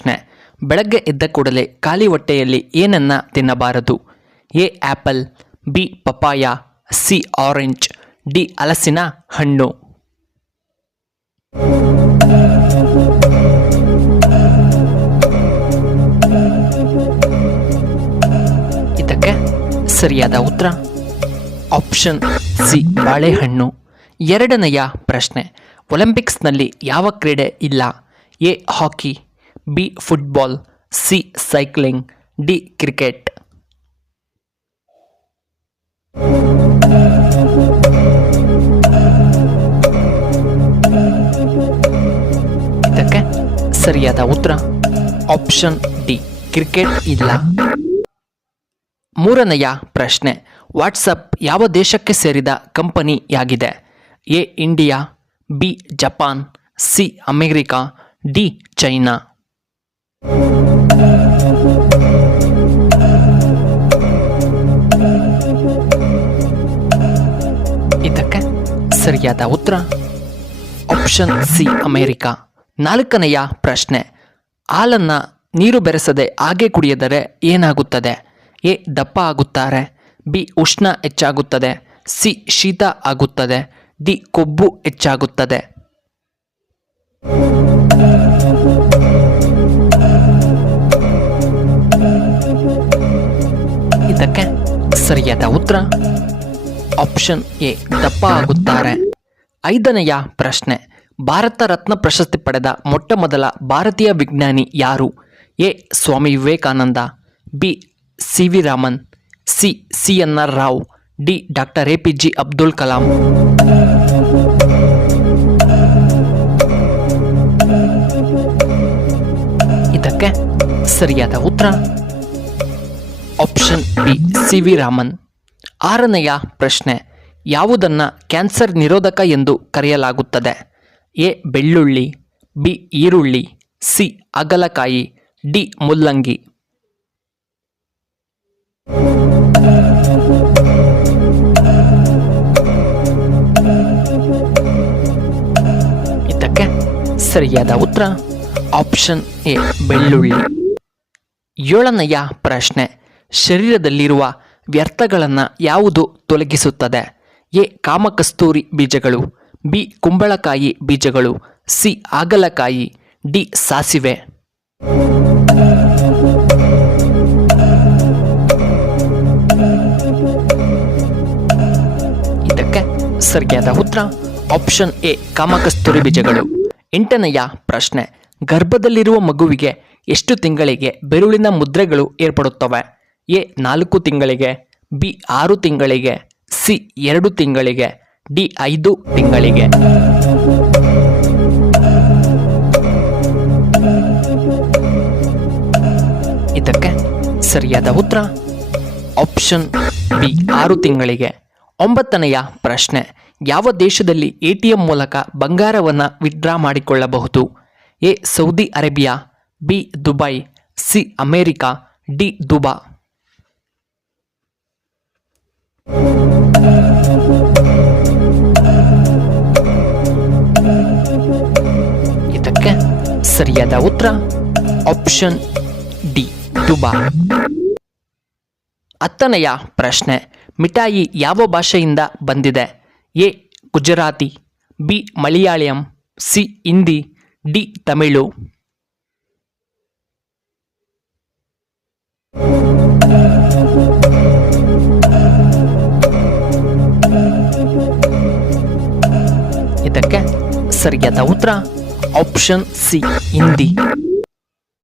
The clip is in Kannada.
ಪ್ರಶ್ನೆ. ಬೆಳಗ್ಗೆ ಎದ್ದ ಕೂಡಲೇ ಖಾಲಿ ಹೊಟ್ಟೆಯಲ್ಲಿ ಏನನ್ನ ತಿನ್ನಬಾರದು? A apple, B papaya, C orange, D ಹಲಸಿನ ಹಣ್ಣು. ಇದಕ್ಕೆ ಸರಿಯಾದ ಉತ್ತರ ಆಪ್ಷನ್ ಸಿ ಬಾಳೆಹಣ್ಣು. ಎರಡನೆಯ ಪ್ರಶ್ನೆ. ಒಲಿಂಪಿಕ್ಸ್ನಲ್ಲಿ ಯಾವ ಕ್ರೀಡೆ ಇಲ್ಲ? A hockey, B football, C cycling, D cricket. ಇದಕ್ಕೆ ಸರಿಯಾದ ಉತ್ತರ ಆಪ್ಷನ್ ಡಿ ಕ್ರಿಕೆಟ್ ಇಲ್ಲ. ಮೂರನೆಯ ಪ್ರಶ್ನೆ. ವಾಟ್ಸಪ್ ಯಾವ ದೇಶಕ್ಕೆ ಸೇರಿದ ಕಂಪನಿಯಾಗಿದೆ? A India, B Japan, C America, D China. ಇದಕ್ಕೆ ಸರಿಯಾದ ಉತ್ತರ ಆಪ್ಷನ್ ಸಿ ಅಮೆರಿಕಾ. ನಾಲ್ಕನೆಯ ಪ್ರಶ್ನೆ. ಹಾಲನ್ನು ನೀರು ಬೆರೆಸದೆ ಹಾಗೆ ಕುಡಿಯದರೆ ಏನಾಗುತ್ತದೆ? ಎ ದಪ್ಪ ಆಗುತ್ತಾರೆ, ಬಿ ಉಷ್ಣ ಹೆಚ್ಚಾಗುತ್ತದೆ, ಸಿ ಶೀತ ಆಗುತ್ತದೆ, ಡಿ ಕೊಬ್ಬು ಹೆಚ್ಚಾಗುತ್ತದೆ. ಇದಕ್ಕೆ ಸರಿಯಾದ ಉತ್ತರ ಆಪ್ಷನ್ ಎ ದಪ್ಪ ಆಗುತ್ತಾರೆ. ಐದನೆಯ ಪ್ರಶ್ನೆ. ಭಾರತ ರತ್ನ ಪ್ರಶಸ್ತಿ ಪಡೆದ ಮೊಟ್ಟ ಮೊದಲ ಭಾರತೀಯ ವಿಜ್ಞಾನಿ ಯಾರು? A Swami Vivekananda, B C V Raman, C C N R Rao, D doctor APJ Abdul Kalam. ಇದಕ್ಕೆ ಸರಿಯಾದ ಉತ್ತರ option B C V Raman. ಆರನೆಯ ಪ್ರಶ್ನೆ. ಯಾವುದನ್ನು ಕ್ಯಾನ್ಸರ್ ನಿರೋಧಕ ಎಂದು ಕರೆಯಲಾಗುತ್ತದೆ? ಎ ಬೆಳ್ಳುಳ್ಳಿ, ಬಿ ಈರುಳ್ಳಿ, ಸಿ ಹಾಗಲಕಾಯಿ, ಡಿ ಮುಲ್ಲಂಗಿ. ಇದಕ್ಕೆ ಸರಿಯಾದ ಉತ್ತರ ಆಪ್ಷನ್ ಎ ಬೆಳ್ಳುಳ್ಳಿ. ಏಳನೆಯ ಪ್ರಶ್ನೆ. ಶರೀರದಲ್ಲಿರುವ ವ್ಯರ್ಥಗಳನ್ನು ಯಾವುದು ತೊಲಗಿಸುತ್ತದೆ? ಎ ಕಾಮಕಸ್ತೂರಿ ಬೀಜಗಳು, ಬಿ ಕುಂಬಳಕಾಯಿ ಬೀಜಗಳು, ಸಿ ಹಾಗಲಕಾಯಿ, ಡಿ ಸಾಸಿವೆ. ಇದಕ್ಕೆ ಸರಿಯಾದ ಉತ್ತರ ಆಪ್ಷನ್ ಎ ಕಾಮಕಸ್ತೂರಿ ಬೀಜಗಳು. ಎಂಟನೆಯ ಪ್ರಶ್ನೆ. ಗರ್ಭದಲ್ಲಿರುವ ಮಗುವಿಗೆ ಎಷ್ಟು ತಿಂಗಳಿಗೆ ಬೆರಳಿನ ಮುದ್ರೆಗಳು ಏರ್ಪಡುತ್ತವೆ? ಎ 4 ತಿಂಗಳಿಗೆ, ಬಿ 6 ತಿಂಗಳಿಗೆ, ಸಿ 2 ತಿಂಗಳಿಗೆ, ಡಿ 5 ತಿಂಗಳಿಗೆ. ಇದಕ್ಕೆ ಸರಿಯಾದ ಉತ್ತರ ಆಪ್ಷನ್ ಬಿ 6 ತಿಂಗಳಿಗೆ. ಒಂಬತ್ತನೆಯ ಪ್ರಶ್ನೆ. ಯಾವ ದೇಶದಲ್ಲಿ ATM ಮೂಲಕ ಬಂಗಾರವನ್ನು ವಿತ್ಡ್ರಾ ಮಾಡಿಕೊಳ್ಳಬಹುದು? A Saudi Arabia, B Dubai, C America, D ದುಬಾ. ಇದಕ್ಕೆ ಸರಿಯಾದ ಉತ್ತರ ಆಪ್ಷನ್ ಡಿ ದುಬಾ. ಹತ್ತನೆಯ ಪ್ರಶ್ನೆ. ಮಿಠಾಯಿ ಯಾವ ಭಾಷೆಯಿಂದ ಬಂದಿದೆ? A Gujarati, B Malayalam, C Hindi, D Tamil. ಇದಕ್ಕೆ ಸರಿಯಾದ ಉತ್ತರ ಆಪ್ಷನ್ ಸಿ ಹಿಂದಿ.